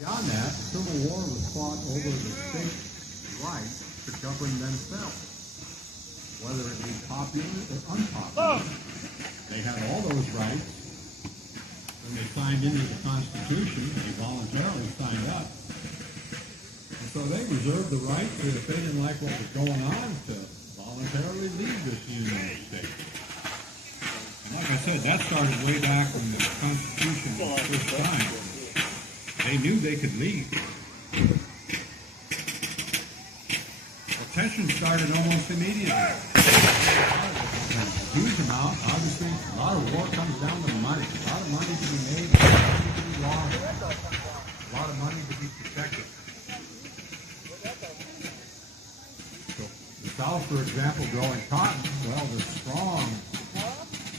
Beyond that, the Civil War was fought over the state's right to govern themselves, whether it be popular or unpopular. They had all those rights when they signed into the Constitution. They voluntarily signed up. And so they reserved the right to, if they didn't like what was going on, to voluntarily leave this Union of States. And like I said, that started way back when the Constitution was first signed. They knew they could leave. Well, tension started almost immediately. Huge amount, obviously, a lot of war comes down to money. A lot of money to be made, a lot of money to be lost, a lot of money to be protected. So the South, for example, growing cotton, well, the strong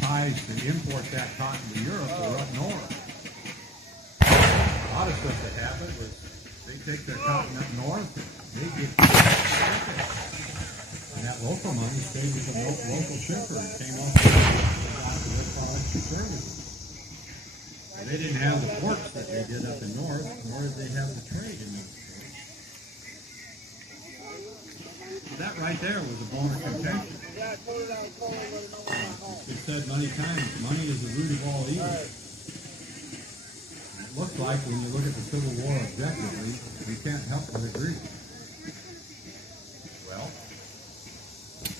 ties to import that cotton to Europe were up north. A lot of stuff that happened was they take their cotton up north and they get and that local money stayed with the local shipper and came off the their products and services. And they didn't have the ports that they did up in north, nor did they have the trade in those ports. So that right there was a bone of contention. It's said many times, money is the root of all evil. It looks like when you look at the Civil War objectively, we can't help but agree. Well,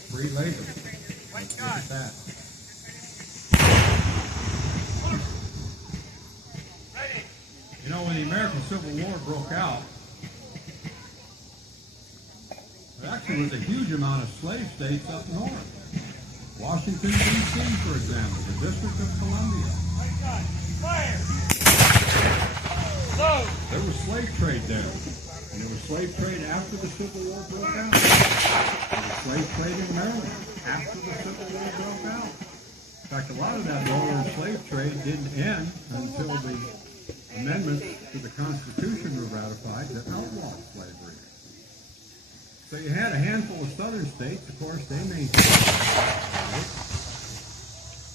free labor. Let's look at that. You know, when the American Civil War broke out, there actually was a huge amount of slave states up north. Washington, D.C., for example, the District of Columbia. There was slave trade there. And there was slave trade after the Civil War broke out. There was slave trade in Maryland after the Civil War broke out. In fact, a lot of that northern slave trade didn't end until the amendments to the Constitution were ratified that outlawed slavery. So you had a handful of southern states, of course, they maintained slavery.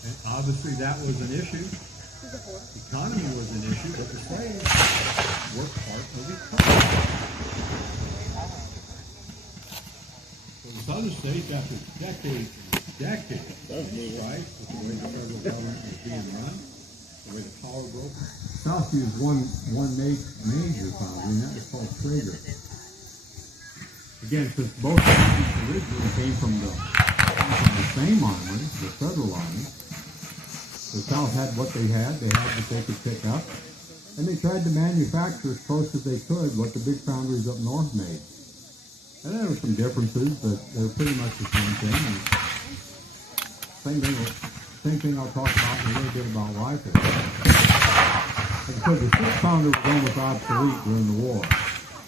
And obviously that was an issue. Economy was an issue, but the slaves were part of the economy. So the southern states, after decades and decades of strife with the way the federal government was being run, the way the power broke, South used one major foundry, and that was called Traeger. Again, since both countries originally came from the same army, the federal army, the South had what they had what they could pick up, and they tried to manufacture as close as they could what the big foundries up north made. And there were some differences, but they were pretty much the same thing. And same thing I'll talk about in a little bit about rifles. Like I said, the 6-pounder was almost obsolete during the war.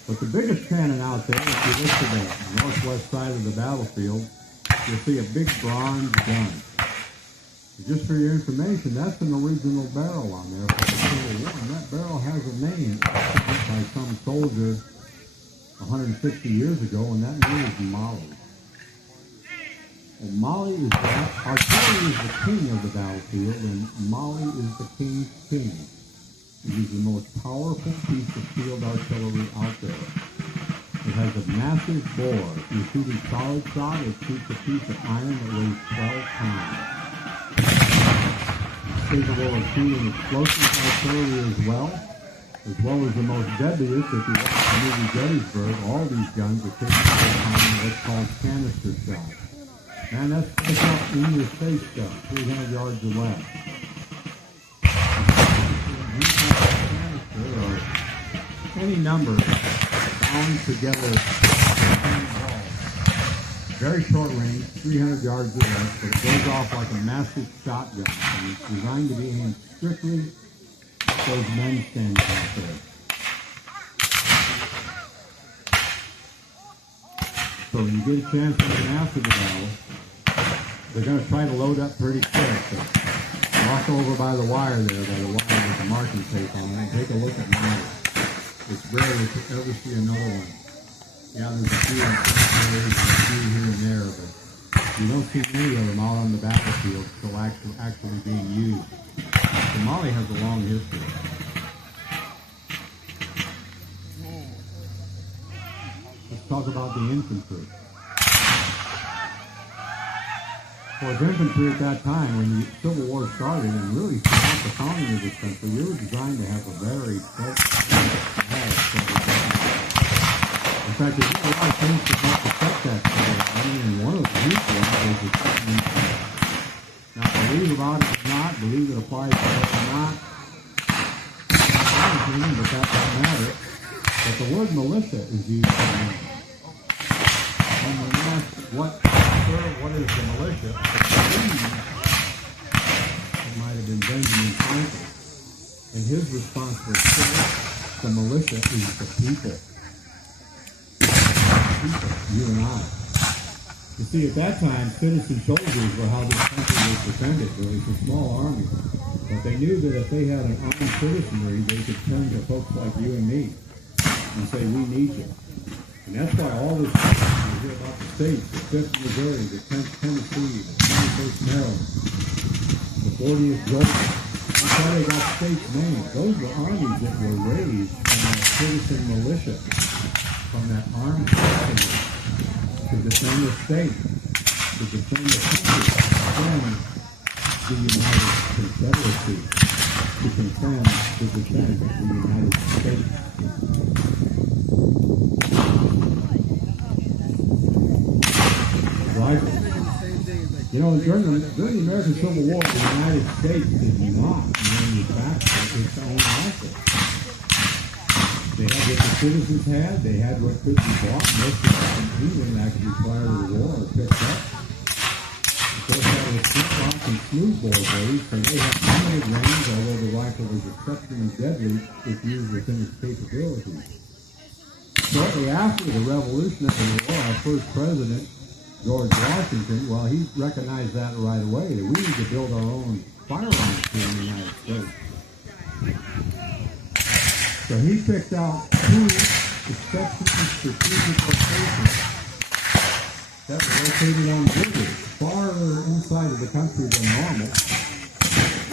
But the biggest cannon out there, if you look to the northwest side of the battlefield, you'll see a big bronze gun. Just for your information, that's an original barrel on there for the Civil War, and that barrel has a name by some soldier 160 years ago, and that name is Molly. And Molly is artillery is the king of the battlefield, and Molly is the king's king. It is the most powerful piece of field artillery out there. It has a massive bore. If you shoot a solid shot, it shoots a piece of iron that weighs 12 pounds. Capable of shooting explosive artillery as well as the most deadliest. If you watch the movie Galesburg, all these guns are capable of firing what's called canister shots. Man, that's out in your face stuff, 300 yards away. Or any number bound together. Very short range, 300 yards away, but it goes off like a massive shotgun. And it's designed to be aimed strictly at those men standing out there. So when you get a chance to get after the battle, they're going to try to load up pretty quick. So walk over by the wire there, by the wire with the marking tape on it, and take a look at mine. It's rare to ever see another one. Yeah, there's a few in cemeteries and a few here and there, but you don't see many of them out on the battlefield still actually being used. Somali has a long history. talk about the infantry. For infantry at that time, when the Civil War started, and really throughout the founding of this country, we were designed to have a very in fact, there's a lot of things to help protect that civil army, and one of the huge ones is the infantry. Now, believe about it or not, believe it applies to it or not, but that doesn't matter. But the word militia is used for me. And when asked what is the militia, it might have been Benjamin Franklin. And his response was, the militia is the people. People, you and I. You see, at that time, citizen soldiers were how this country was defended. It was a small army. But they knew that if they had an armed citizenry, they could turn to folks like you and me and say, we need you. And that's why all this you hear about the states, the 5th Missouri, the 10th Tennessee, the 21st Maryland, the 40th Georgia, that's why they got states named. Those were armies that were raised from that citizen militia, from that armed citizenry, to defend the state, to defend the country, to defend the United Confederacy, to defend the United States. You know, during the American Civil War, the United States did not manufacture its own rifles. They had what the citizens had, they had what could be bought, most of it in England actually prior to the war or picked up. Of course, that was flintlock and smoothbore days, so they had limited range, although the rifle was exceptionally deadly if used within its capabilities. Shortly after the Revolutionary War, our first president, George Washington, well, he recognized that right away, that we need to build our own firearms here in the United States. So he picked out 2 exceptionally strategic locations that were located on borders, farther inside of the country than normal.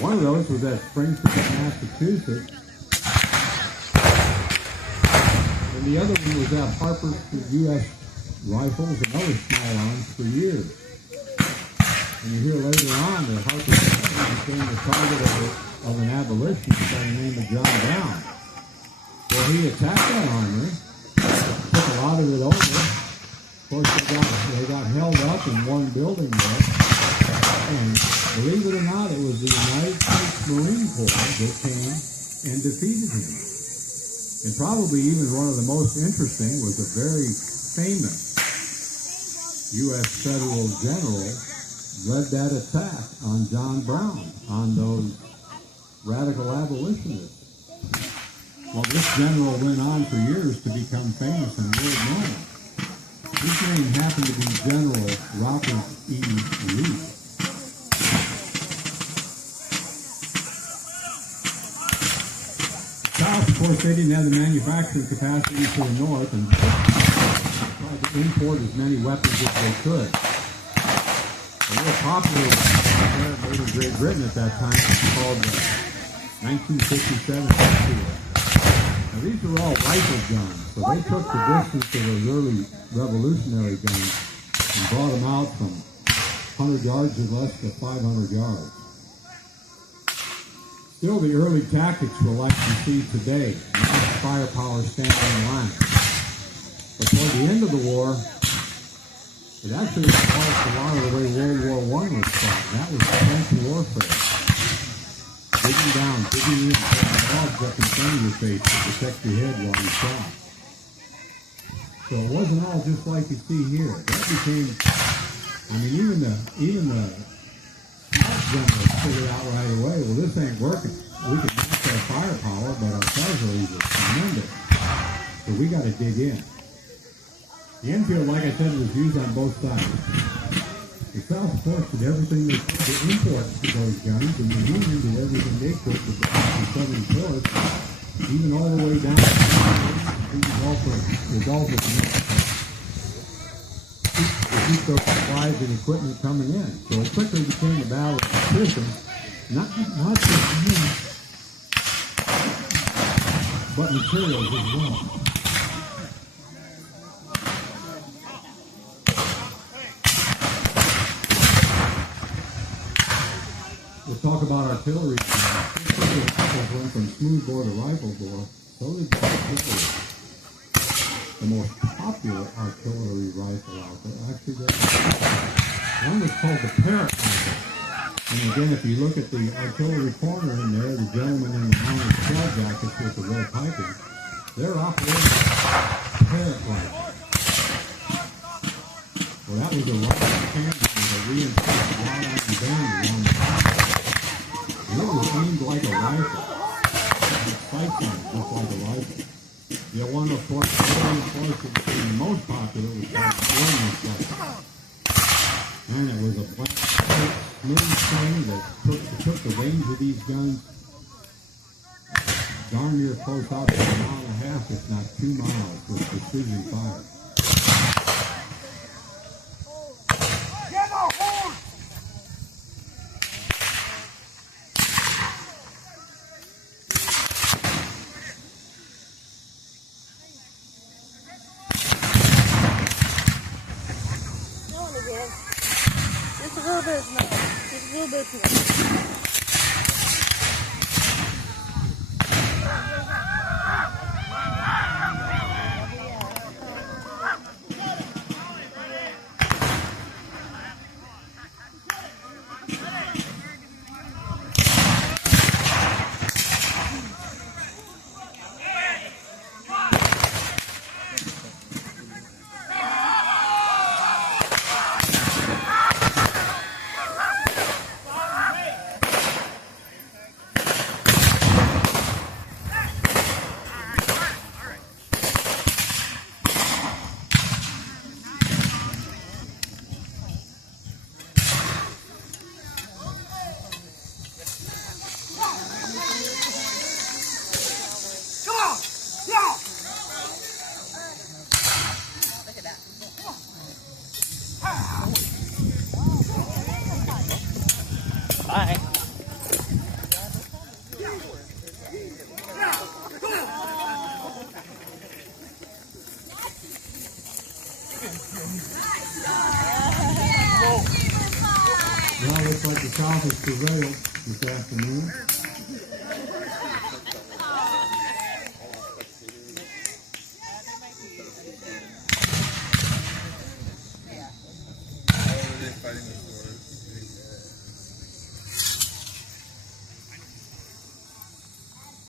One of those was at Springfield, Massachusetts, and the other one was at Harper's U.S. Rifles and other small arms for years. And you hear later on that Harper became the target of an abolitionist by the name of John Brown. Well, he attacked that armory, took a lot of it over. Of course, they got held up in one building there. And believe it or not, it was the United States Marine Corps that came and defeated him. And probably even one of the most interesting was a very famous U.S. federal general led that attack on John Brown, on those radical abolitionists. Well, this general went on for years to become famous and world known. His name happened to be General Robert E. Lee. South, of course, they didn't have the manufacturing capacity to the north, and tried to import as many weapons as they could. A real popular affair made in Great Britain at that time was called the 1957 War. Now these were all rifle guns, so they took the distance of those early revolutionary guns and brought them out from 100 yards or less to 500 yards. Still, the early tactics were like you see today, not firepower standing in line. But toward the end of the war, it actually involved a lot of the way World War I was fought. That was defensive warfare. Digging down, digging in, putting logs up in front of your face to protect your head while you shot. So it wasn't all just like you see here. That became, I mean, even the smart generals figured out right away, well, this ain't working. We can match our firepower, but our casualties are tremendous. So we got to dig in. The Enfield, like I said, was used on both sides. The South, of course, did everything they could to import those guns, and the Union did everything they could to block the Southern ports, even all the way down to the Gulf of Mexico, to keep those supplies and equipment coming in. So it quickly became a battle of attrition, not just men, but materials as well. talk about artillery. The rifles went from smoothbore to rifle bore. So did the artillery. The most popular artillery rifle out there. Actually, one was called the Parrot rifle. And again, if you look at the artillery corner in there, the gentleman in the mounted shell jackets with the red piping, they're operating Parrot rifle. Well, that was a rifle cannon with a reinforced wrought-iron band around the top. And it was aimed like a rifle. The sights on it just like a rifle. The one, of course, the most popular was called the Warning Sight. And it was a black, smooth thing that took the range of these guns darn near close out to 1.5 miles, if not 2 miles, with precision fire. Just a little bit more. Just a little bit more. Bye. Well, looks like the South has prevailed this afternoon.